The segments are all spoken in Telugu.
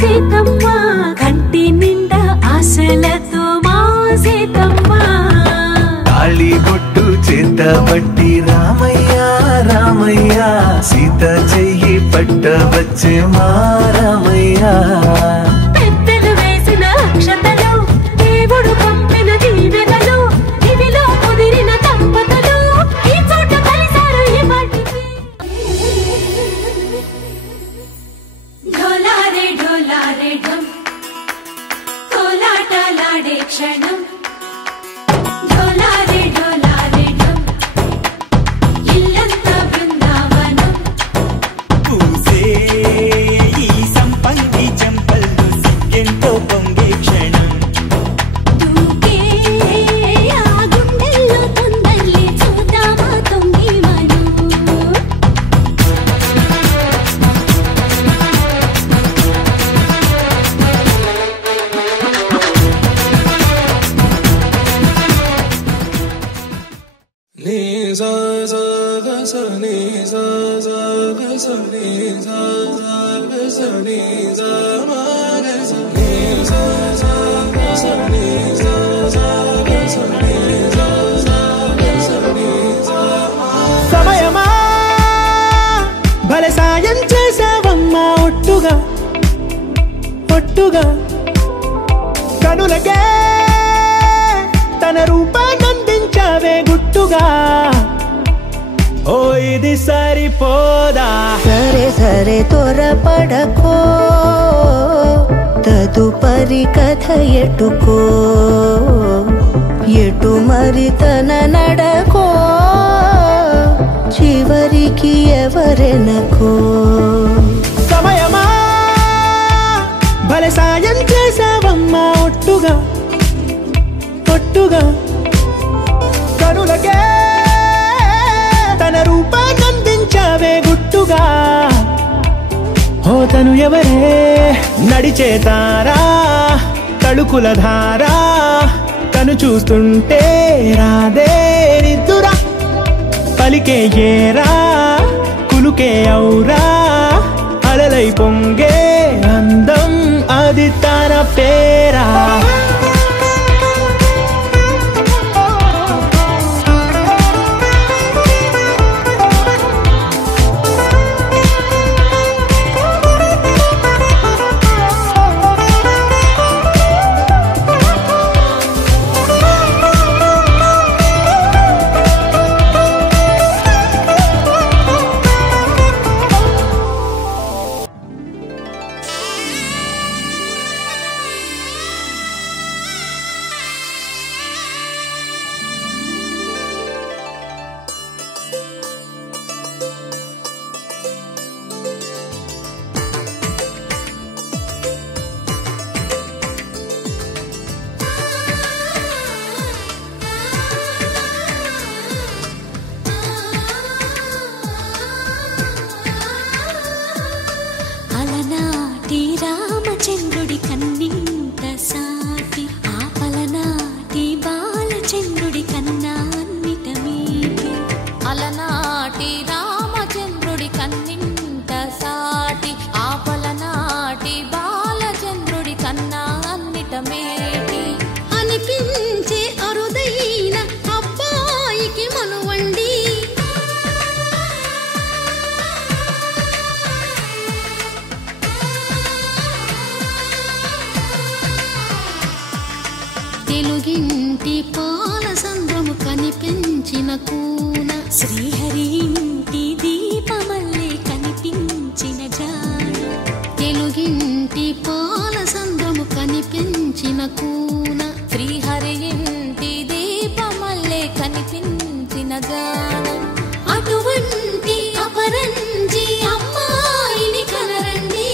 సీతమ్మ కంటి నిండా ఆశలతో మా సీతమ్మ తాళిబొట్టు చేతబట్టి రామయ్య రామయ్య సీత చెయ్యి పట్టవచ్చే మా రామయ్య పెద్దలు వేసిన అక్షతలు దేవుడు పంపిన దీవెనలు ఇవిలో కుదిరిన దంపతులు ఈ చోట కలిసారు ఈ మాటికి ఢోలారే ఢోలారే ఢం కోలాటలాడే క్షణం ఢోలారే ఢోలారే ఢం ఇల్లంతా బృందావనం పూసే ఈ సంపంగి చెంపల్లో సిగ్గెంతో పొంగే క్షణం దూకే ఆ గుండెల్లో తొందరలే చూద్దామా తొంగి మనం సమయమా భలే సాయం చేసావమ్మా ఒట్టుగా ఒట్టుగా కనులకే తన రూపాన్నందించావే గుట్టుగా ఓ ఇది సరిపోదా సరే సరే త్వరపడకో తదుపరి కథ ఎటుకో ఎటు మరి తన నడకో చివరికి ఎవరెనకో సమయమా భలే సాయం చేసావమ్మా ఒట్టుగా ఒట్టుగా కనులకే తన రూపాన్నందించావే గుట్టుగా ఓ తను ఎవరే నడిచే తారా తళుకుల ధారా తను చూస్తుంటే రాదే నిద్దురా పలికే ఏరా కులుకే ఔరా అలలై పొంగే అందం అది తన పేరా అలనాటి రామచంద్రుడి కన్నింత సాటి ఆపలనాటి బాలచంద్రుడి కన్నా అన్నిట మీటి అలనాటి రామచంద్రుడి కన్నింత సాటి ఆపలనాటి బాలచంద్రుడి కన్నా అన్నిట మేటి అనిపించే అరుదైన అబ్బాయికి మనువండి తెలుగింటి పాలసంద్రము కనిపించిన కూన శ్రీహరి ఇంటి దీపమల్లే కనిపించిన జాడ తెలుగింటి పాలసంద్రము కనిపించిన కూన శ్రీహరి ఇంటి దీపమల్లే కనిపించిన జాడ అటువంటి అపరంజి అమ్మాయిని కనరండి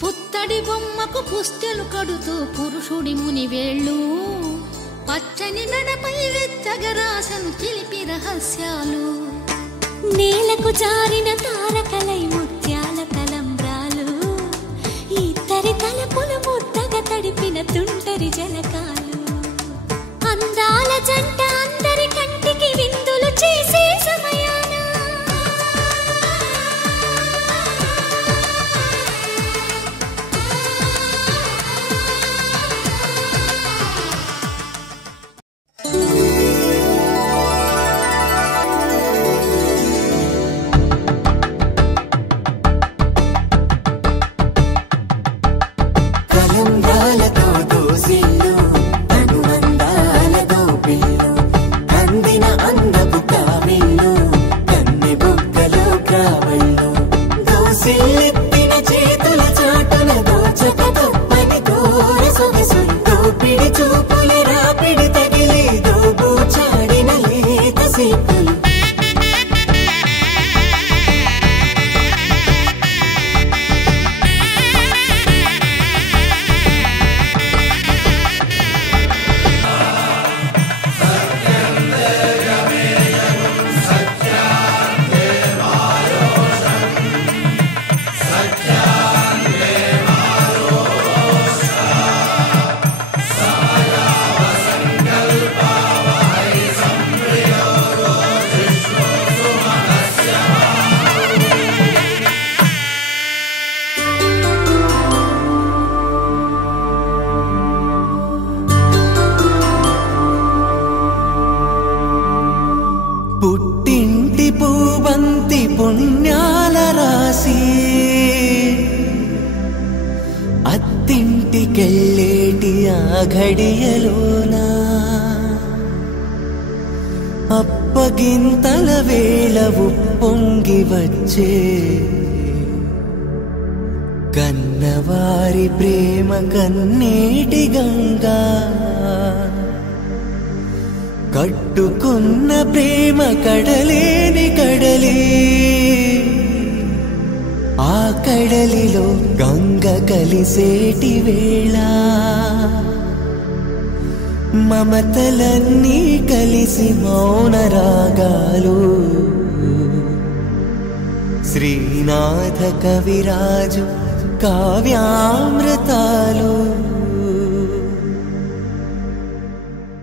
పుత్తడి బొమ్మకు పుస్తెలు కడుతూ పురుషుడి ముని వేళ్ళు పచ్చని మెడపై వెచ్చగరాసను చిలిపి రహస్యాలు నేలకు జారిన తారకలై ముత్యాల తలంబ్రాలు ఇద్దరి తలపులు ముద్దగా తడిపిన తుంటరి జలకాలు అందాల జంట అందరి కంటికి విందులు చేసే సమయాన కలంబ్రాలతో దోసిళ్ళు తనువందాలతో పిల్లు కందిన అందపు కావిళ్ళు కన్నె బుక్కలో క్రావళ్ళు దోసిళ్ళెత్తిన చేతుల చాటున దోచక తప్పని దూర సొగసులు దోపిడి చూపుల రాపిడి తగిలి దోబు చాడిన లేత సీపులు పుట్టింటి పూబంతి పుణ్యాల రాసి అత్తింటికెళ్ళేటి ఆ ఘడియలోనా అప్పగింతల వేళ ఉప్పొంగి వచ్చే కన్నవారి ప్రేమ కన్నీటి గంగా కట్టుకున్న ప్రేమ కడలేని కడలి ఆ కడలిలో గంగ కలిసేటి వేళ మమతలన్నీ కలిసి మౌన రాగాలు శ్రీనాథ కవిరాజు కావ్యామృతాలు